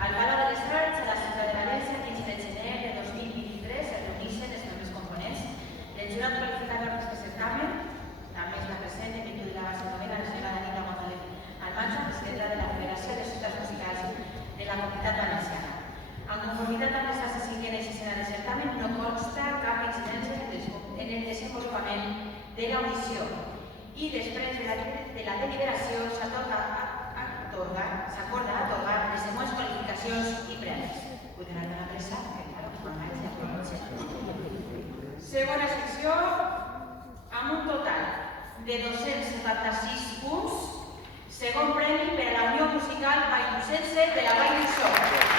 Al Palau de les Arts, a la ciutat de València, el 15 de gener de 2023, es reuneixen els membres components del jurat qualificador d'aquest certamen, també es la present en virtut de la base novena, la senyora Danila González Almanza, presidenta de la Federació de Ciutats Musicals de la Comunitat Valenciana. En conformitat amb l'estàcia cinquena i sisena del certamen, no consta cap incidència en el desenvolupament de l'audició i després de la deliberació s'acorda atorgar les següents qualificacions i premis. Vull donar una pressa, que claro, m'amaig ja pot ser. Segona secció, amb un total de 276 punts, segon premi per a la Unió Musical Vall d'Ucense de la Vall d'Uixó.